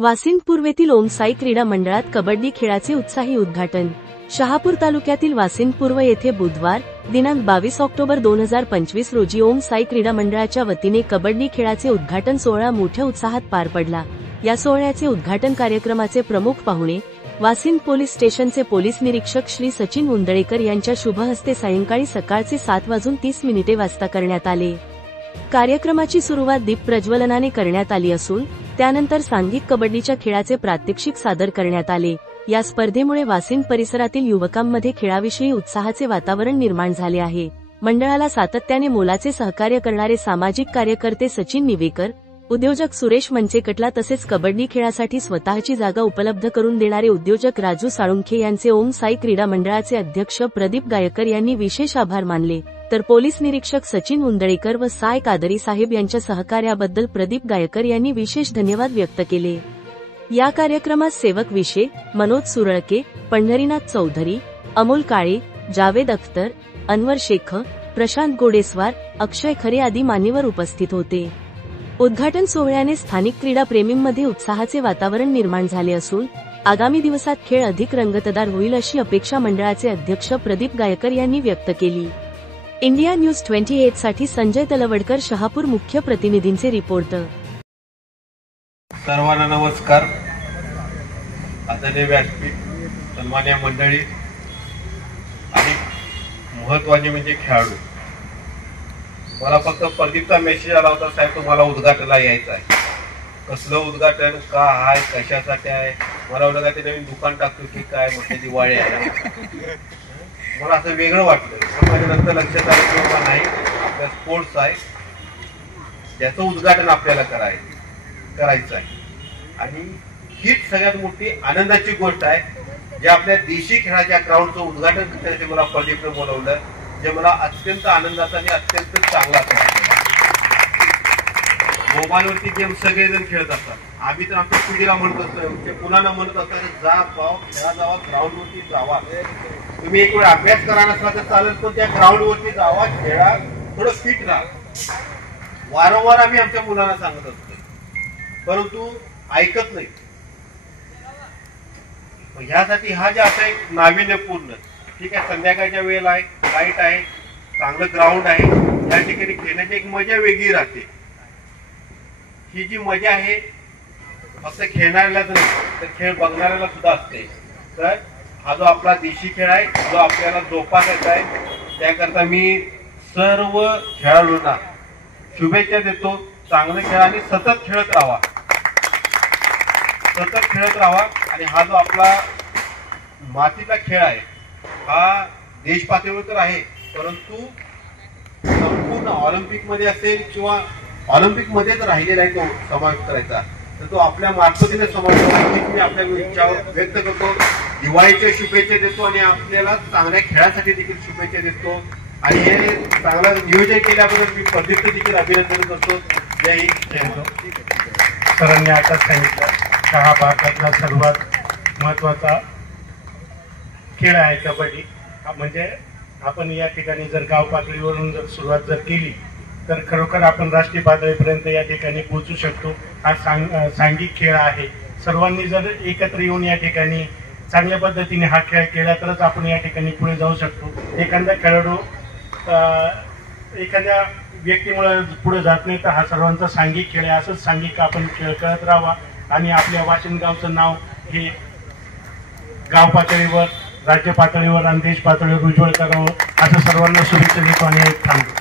वासिंद पूर्वेतील ओम साई क्रीडा मंडळात कबड्डी खेळाचे उत्साही उद्घाटन। शहापूर तालुक्यातील वासिंद पूर्व येथे बुधवार दिनांक 22 ऑक्टोबर 2025 रोजी ओम साई क्रीडा मंडळाच्या वतीने कबड्डी खेळाचे उद्घाटन सोहळा मोठ्या उत्साहात पार पडला। या सोहळ्याचे उद्घाटन कार्यक्रमाचे प्रमुख पाहुणे वासिंद पोलीस स्टेशनचे पोलीस निरीक्षक श्री सचिन उंदळेकर यांच्या शुभ हस्ते सायंकाळी सकाळचे 7:30 वाजता करण्यात आले। कार्यक्रमाची सुरुवात दीप प्रज्वलनाने करण्यात आली असून त्यानंतर सांघिक कबड्डीच्या खेळाचे प्रात्यक्षिक सादर करण्यात आले। या स्पर्धेमुळे वासिंद परिसरातील युवकांमध्ये खेळाविषयी उत्साहाचे वातावरण निर्माण झाले आहे। मंडळाला सातत्याने मोलाचे सहकार्य करणारे सामाजिक कार्यकर्ते सचिन निवेकर, उद्योजक सुरेश मंचेकटला तसेच कबड्डी खेळासाठी स्वतःची जागा उपलब्ध करून देणारे उद्योजक राजू साळुंखे यांचे ओम साई क्रीडा मंडळाचे अध्यक्ष प्रदीप गायकर यांनी विशेष आभार मानले। तर पोलीस निरीक्षक सचिन उंदळेकर व साय कादरी साहेब यांच्या सहकार्याबद्दल प्रदीप गायकर यांनी विशेष धन्यवाद व्यक्त केले। या कार्यक्रमात सेवक विशे, मनोज सुरळके, पंढरीनाथ चौधरी, अमोल काळे, जावेद अख्तर, अनवर शेख, प्रशांत गोडेस्वार, अक्षय खरे आदी मान्यवर उपस्थित होते। उद्घाटन सोहळ्याने स्थानिक क्रीडा प्रेमींमध्ये उत्साहाचे वातावरण निर्माण झाले असून आगामी दिवसात खेळ अधिक रंगतदार होईल अशी अपेक्षा मंडळाचे अध्यक्ष प्रदीप गायकर यांनी व्यक्त केली। इंडिया न्यूज 28 साठी संजय तलवडकर, शहापूर मुख्य प्रतिनिधींचे रिपोर्ट। सर्वांना नमस्कार। आदरणीय व्यासपीठ, सन्मान्य मंडळी आणि महत्त्वाचे म्हणजे खेळाडू, मला फक्त प्रदीपचा मेसेज आला होता, साहेब तुम्हाला उद्घाटनाला यायचं आहे। कसलं उद्घाटन, का आहे, कशासाठी आहे? मला वाटलं का ते नवीन दुकान टाकतो की काय, मोठे दिवाळी आहे। मला असं वेगळं वाटलं। माझ्या नंतर लक्षात आलं की बाबा नाही, आपला स्पोर्ट्स आहे, त्याचं उद्घाटन आपल्याला करायचं आहे। आणि हीच सगळ्यात मोठी आनंदाची गोष्ट आहे जे आपल्या देशी खेळाच्या ग्राउंडचं उद्घाटन करण्यासाठी मला प्रदीपने बोलवलं, जे मला अत्यंत आनंदाचा आणि अत्यंत चांगला वाटलं। मोबाईलवरती गेम सगळेजण खेळत असतात, आम्ही तर आमच्या पिढीला म्हणत असतो, कुणाला म्हणत असतात जा पाव खेळा, जावा ग्राउंडवरती जावा। तुम्ही एक वेळ अभ्यास करा नसला तर चालेल, पण त्या ग्राउंडवरती जावा, खेळा, थोडं फिट राहा। वारंवार आम्ही आमच्या मुलांना सांगत असतो, परंतु ऐकत नाही। ह्यासाठी हा जे असा एक नाविन्यपूर्ण, ठीक आहे, संध्याकाळच्या वेळेला आहे, लाईट आहे, चांगलं ग्राउंड आहे, या ठिकाणी खेळण्याची एक मजा वेगळी राहते। ही जी मजा आहे फक्त खेळणाऱ्यालाच नाही तर खेळ बघणाऱ्याला सुद्धा असते। तर हा जो आपला देशी खेळ आहे, जो आपल्याला जोपासायचा आहे, त्याकरता मी सर्व खेळाडूंना शुभेच्छा देतो। चांगलं खेळा आणि सतत खेळत राहा, सतत खेळत राहा। आणि हा जो आपला मातीचा खेळ आहे, हा देश पातळीवर तर आहे, परंतु संपूर्ण ऑलिम्पिक मध्ये असेल किंवा ऑलिम्पिक मध्येच राहिलेला आहे, तो समावेश करायचा, तर तो आपल्या मार्फतीने समावेश करायची मी आपल्या इच्छा व्यक्त करतो। दिवाळीच्या शुभेच्छा देतो आणि आपल्याला चांगल्या खेळासाठी देखील शुभेच्छा देतो। आणि हे चांगलं नियोजन केल्याबद्दल मी प्रदीपचे देखील अभिनंदन करतो। जय हिंद, जय महाराष्ट्र। सरांनी आता सांगितलं, हा भारतातला सर्वात महत्त्वाचा खेळ आहे कबड्डी। म्हणजे आपण या ठिकाणी जर गाव पातळीवरून जर सुरुवात जर केली तर खरोखर आपण राष्ट्रीय पातळीपर्यंत या ठिकाणी पोहोचू शकतो। हा सांघिक खेळ आहे, सर्वांनी जर एकत्र येऊन या ठिकाणी चांगल्या पद्धतीने हा खेळ केला तरच आपण या ठिकाणी पुढे जाऊ शकतो। एखादा खेळाडू एखाद्या व्यक्तीमुळे पुढे जात नाही, तर हा सर्वांचा सांघिक खेळ आहे। असंच सांघिक आपण खेळ करत राहावा आणि आपल्या वाशिंद गावचं नाव हे गाव पातळीवर, राज्य पातळीवर आणि देश पातळीवर उज्ज्वल करावं, असं सर्वांना शुभेच्छा देतो आणि थांबतो।